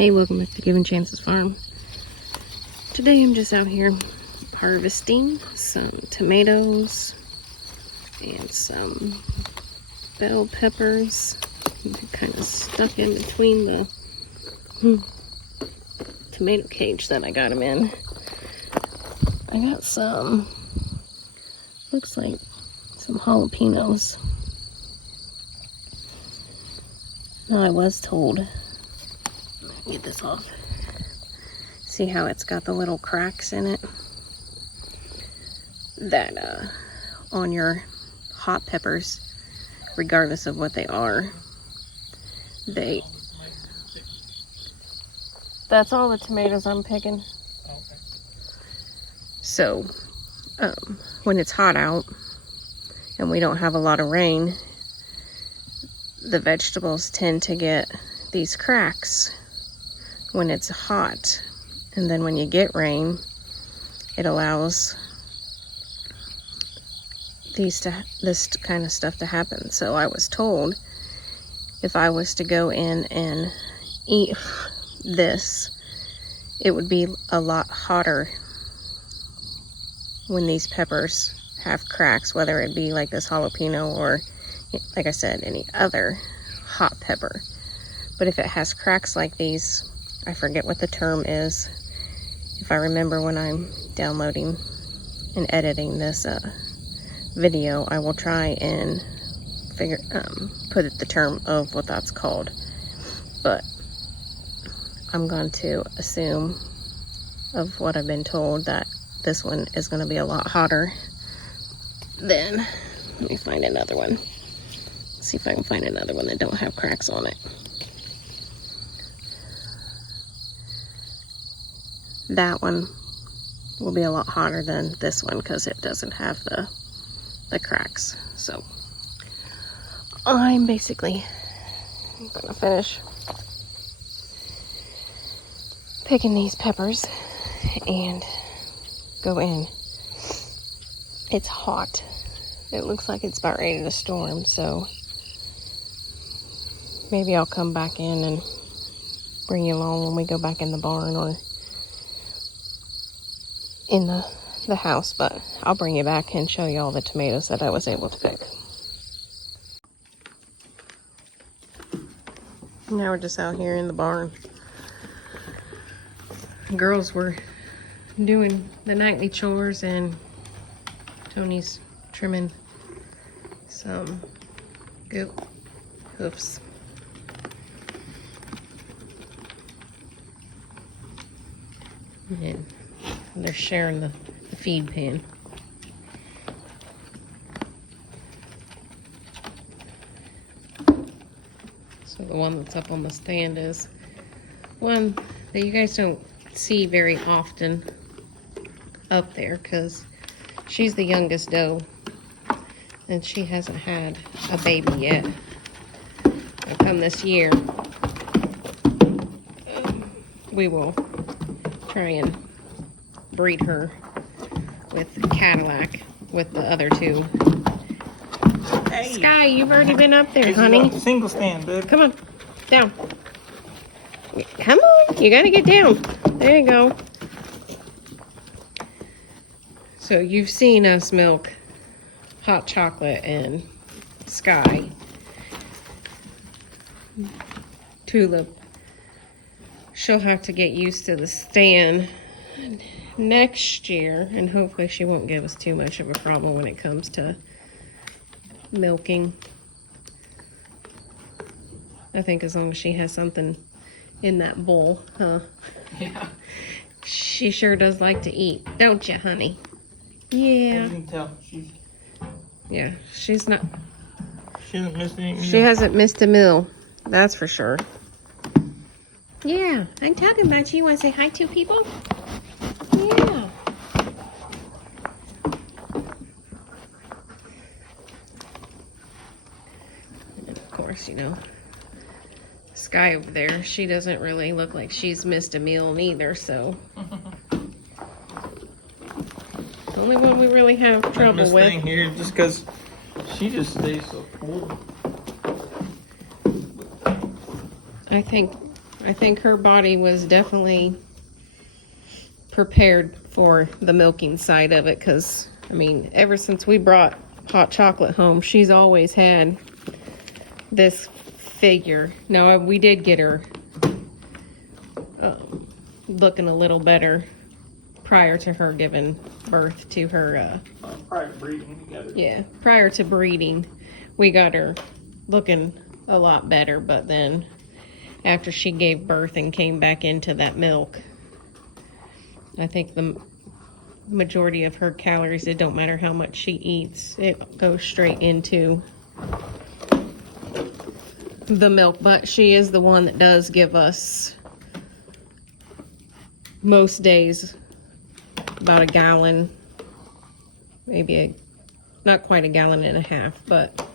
Hey, welcome back to Giving Chances Farm. Today I'm just out here harvesting some tomatoes and some bell peppers. They're kind of stuck in between the tomato cage that I got them in. I got some, looks like some jalapenos. Now I was told, get this off. See how it's got the little cracks in it? That on your hot peppers, regardless of what they are, that's all the tomatoes I'm picking. So when it's hot out and we don't have a lot of rain, the vegetables tend to get these cracks when it's hot, and then when you get rain, it allows this kind of stuff to happen. So I was told if I was to go in and eat this, it would be a lot hotter when these peppers have cracks, whether it be like this jalapeno or, like I said, any other hot pepper. But if it has cracks like these, I forget what the term is. If I remember when I'm downloading and editing this video, I will try and put the term of what that's called. But I'm going to assume, of what I've been told, that this one is going to be a lot hotter than, let me find another one. See if I can find another one that don't have cracks on it. That one will be a lot hotter than this one because it doesn't have the cracks. So I'm basically gonna finish picking these peppers and go in. It's hot. It looks like it's about ready to storm, so maybe I'll come back in and bring you along when we go back in the barn or in the house, but I'll bring you back and show you all the tomatoes that I was able to pick. Now we're just out here in the barn. The girls were doing the nightly chores and Tony's trimming some goat hoofs. And they're sharing the feed pan. So the one that's up on the stand is one that you guys don't see very often up there because she's the youngest doe and she hasn't had a baby yet. And come this year, we will try and breed her with Cadillac with the other two. Hey. Sky, you've already been up there, honey. Single stand, babe. Come on, down. Come on, you gotta get down. There you go. So you've seen us milk Hot Chocolate and Sky. Tulip, she'll have to get used to the stand next year, and hopefully she won't give us too much of a problem when it comes to milking. I think as long as she has something in that bowl, huh? Yeah. She sure does like to eat, don't you, honey? Yeah. You can tell. Yeah, she's not. She hasn't missed any meal. She hasn't missed a meal, that's for sure. Yeah, I'm talking about you. You want to say hi to people? Yeah. And of course, you know, Sky over there, she doesn't really look like she's missed a meal neither, so. The only one we really have trouble with. Thing here just because she just stays so cool. I think I think her body was definitely prepared for the milking side of it, because, I mean, ever since we brought hot chocolate home, she's always had this figure. Now, we did get her looking a little better prior to her giving birth to her. Prior to breeding together. Yeah, prior to breeding, we got her looking a lot better, but then after she gave birth and came back into that milk, I think the majority of her calories, it don't matter how much she eats, it goes straight into the milk. But she is the one that does give us most days about a gallon, maybe not quite a gallon and a half, but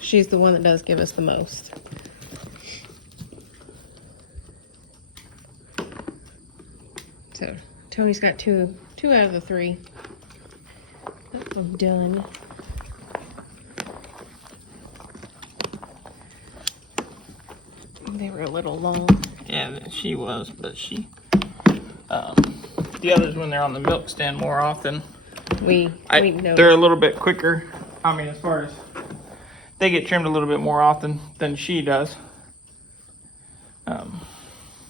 she's the one that does give us the most. So Tony's got two out of the 3 that I'm done. They were a little long. Yeah, she was, but she. The others, when they're on the milk stand more often, We know they're a little bit quicker. I mean, as far as they get trimmed a little bit more often than she does.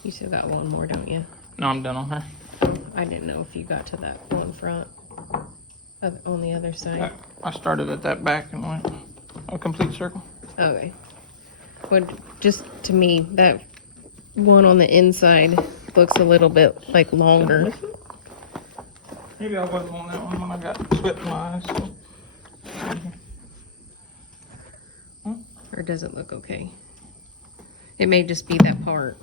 you still got one more, don't you? No, I'm done on her. I didn't know if you got to that one front on the other side. I started at that back and went a complete circle. Okay. But just to me, that one on the inside looks a little bit like longer. Maybe I wasn't on that one when I got sweat in my eyes. So. Or does it look okay? It may just be that part.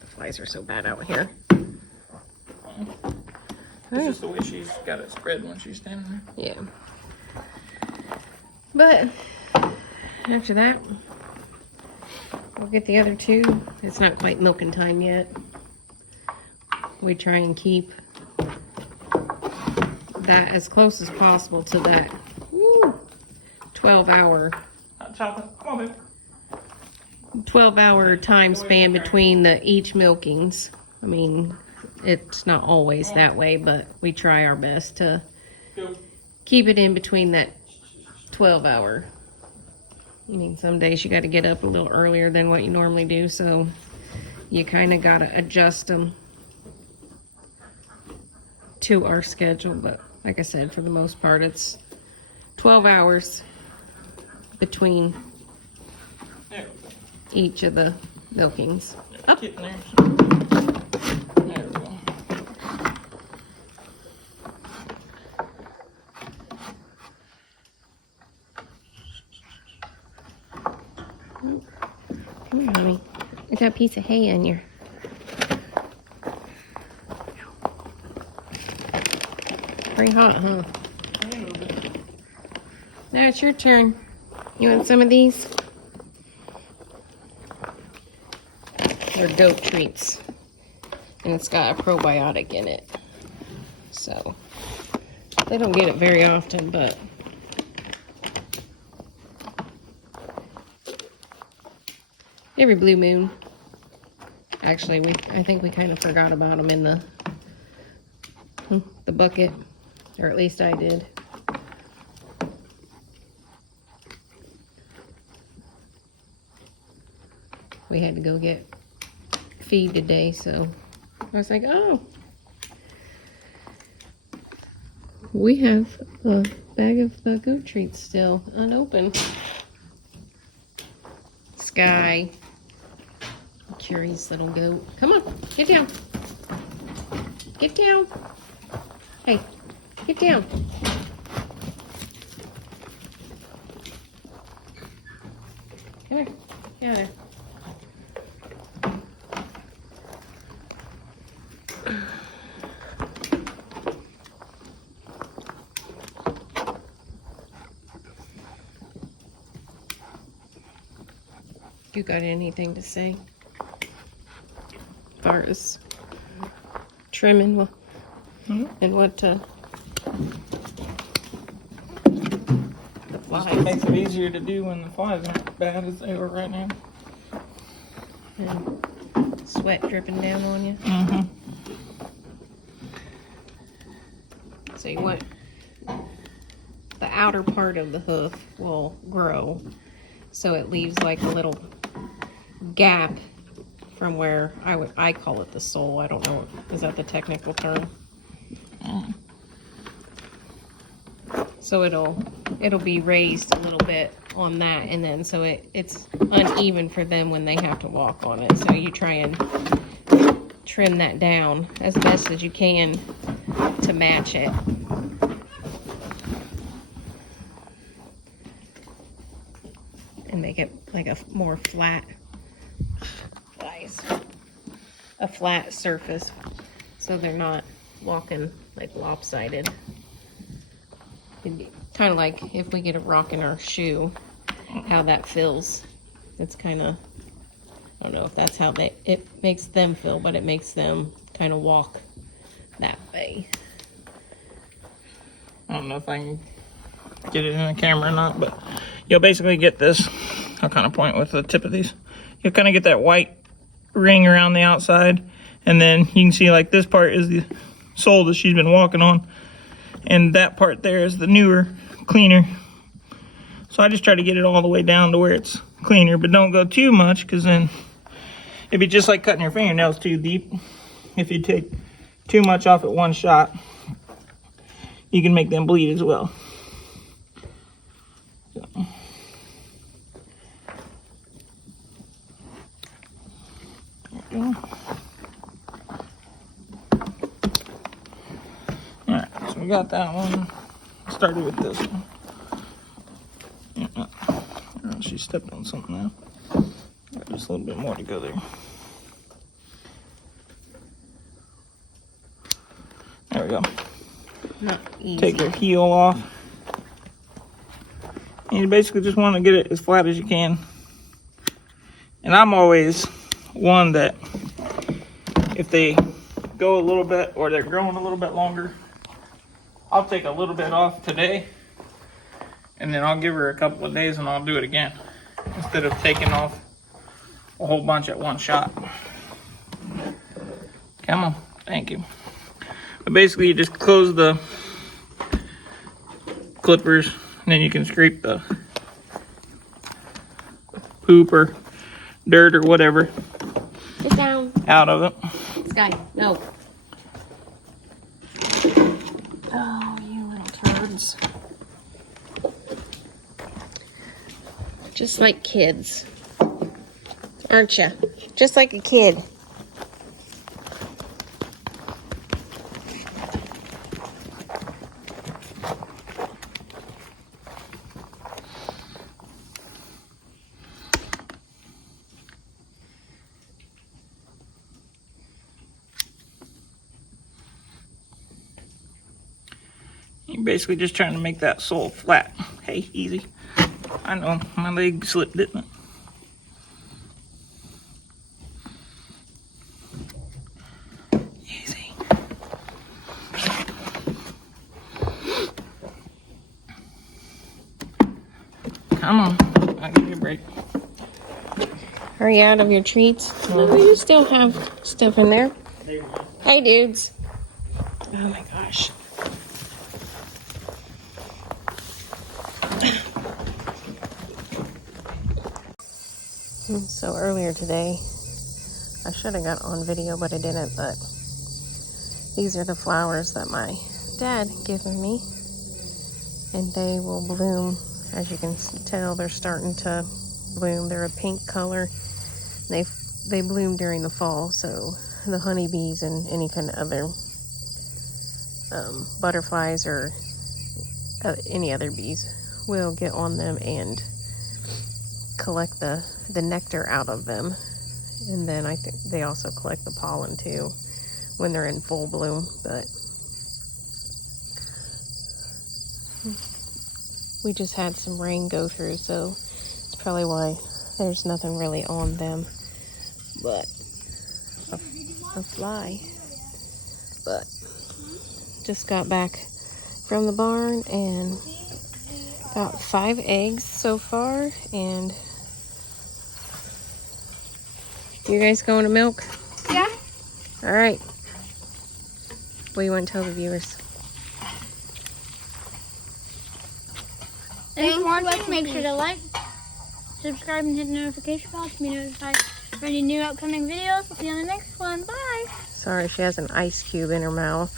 The flies are so bad out here. It's just the way she's got it spread when she's standing there. Yeah. But after that, we'll get the other 2. It's not quite milking time yet. We try and keep that as close as possible to that 12-hour Hot chocolate. Come on, baby. 12-hour time span between each milkings. I mean, it's not always that way, but we try our best to keep it in between that 12-hour. I mean, some days you got to get up a little earlier than what you normally do, so you kind of got to adjust them to our schedule. But like I said, for the most part, it's 12 hours between each of the milkings. Up. Get in there. There we go. Come here, honey. There's that piece of hay in here. Pretty hot, huh? Now it's your turn. You want some of these? They're goat treats. And it's got a probiotic in it. So, they don't get it very often, but every blue moon. Actually, I think we kind of forgot about them in the bucket, or at least I did. We had to go get feed today, so I was like, oh, we have a bag of the goat treats still unopened. Sky, curious little goat. Come on, get down. Get down. Hey, get down. Come here. Get out of there. You got anything to say? As far as trimming and what the flies. It makes it easier to do when the flies aren't bad as they are right now. And sweat dripping down on you. Mm-hmm. So you want the outer part of the hoof will grow, so it leaves like a little gap from where I call it the sole. I don't know, is that the technical term? Mm. So it'll be raised a little bit on that, and then so it's uneven for them when they have to walk on it. So you try and trim that down as best as you can to match it. And make it like a more flat, a flat surface, so they're not walking like lopsided. It'd be kind of like if we get a rock in our shoe, how that feels. It's kind of, I don't know if that's how it makes them feel, but it makes them kind of walk that way. I don't know if I can get it in the camera or not, but you'll basically get this. I'll kind of point with the tip of these. You'll kind of get that white ring around the outside, and then you can see like this part is the sole that she's been walking on, and that part there is the newer, cleaner. So I just try to get it all the way down to where it's cleaner, but don't go too much, because then it'd be just like cutting your fingernails too deep. If you take too much off at one shot, you can make them bleed as well. So. Alright, so we got that one. Started with this one. Oh, she stepped on something now. Got just a little bit more to go there. There we go. Not easy. Take her heel off. And you basically just want to get it as flat as you can. And I'm always one that if they go a little bit or they're growing a little bit longer, I'll take a little bit off today, and then I'll give her a couple of days and I'll do it again, instead of taking off a whole bunch at one shot. Come on, thank you. But basically you just close the clippers, and then you can scrape the poop or dirt or whatever Get down. out of it. Sky, no. Oh, you little turds. Just like kids. Aren't you? Just like a kid. You're basically just trying to make that sole flat. Hey, easy. I know, my leg slipped, didn't it? Easy. Come on, I'll give you a break. Are you out of your treats? No, you still have stuff in there. Hey, dudes. Oh my gosh. So earlier today, I should have got on video, but I didn't, but these are the flowers that my dad given me, and they will bloom. As you can tell, they're starting to bloom. They're a pink color. They bloom during the fall, so the honeybees and any kind of other butterflies or any other bees will get on them and collect the nectar out of them. And then I think they also collect the pollen too when they're in full bloom. But we just had some rain go through, so it's probably why there's nothing really on them but a fly. But just got back from the barn and got 5 eggs so far, and You guys going to milk? Yeah. All right. What do you want to tell the viewers? Thanks for watching. Make sure to like, subscribe, and hit the notification bell to be notified for any new upcoming videos. We'll see you on the next one. Bye. Sorry, she has an ice cube in her mouth.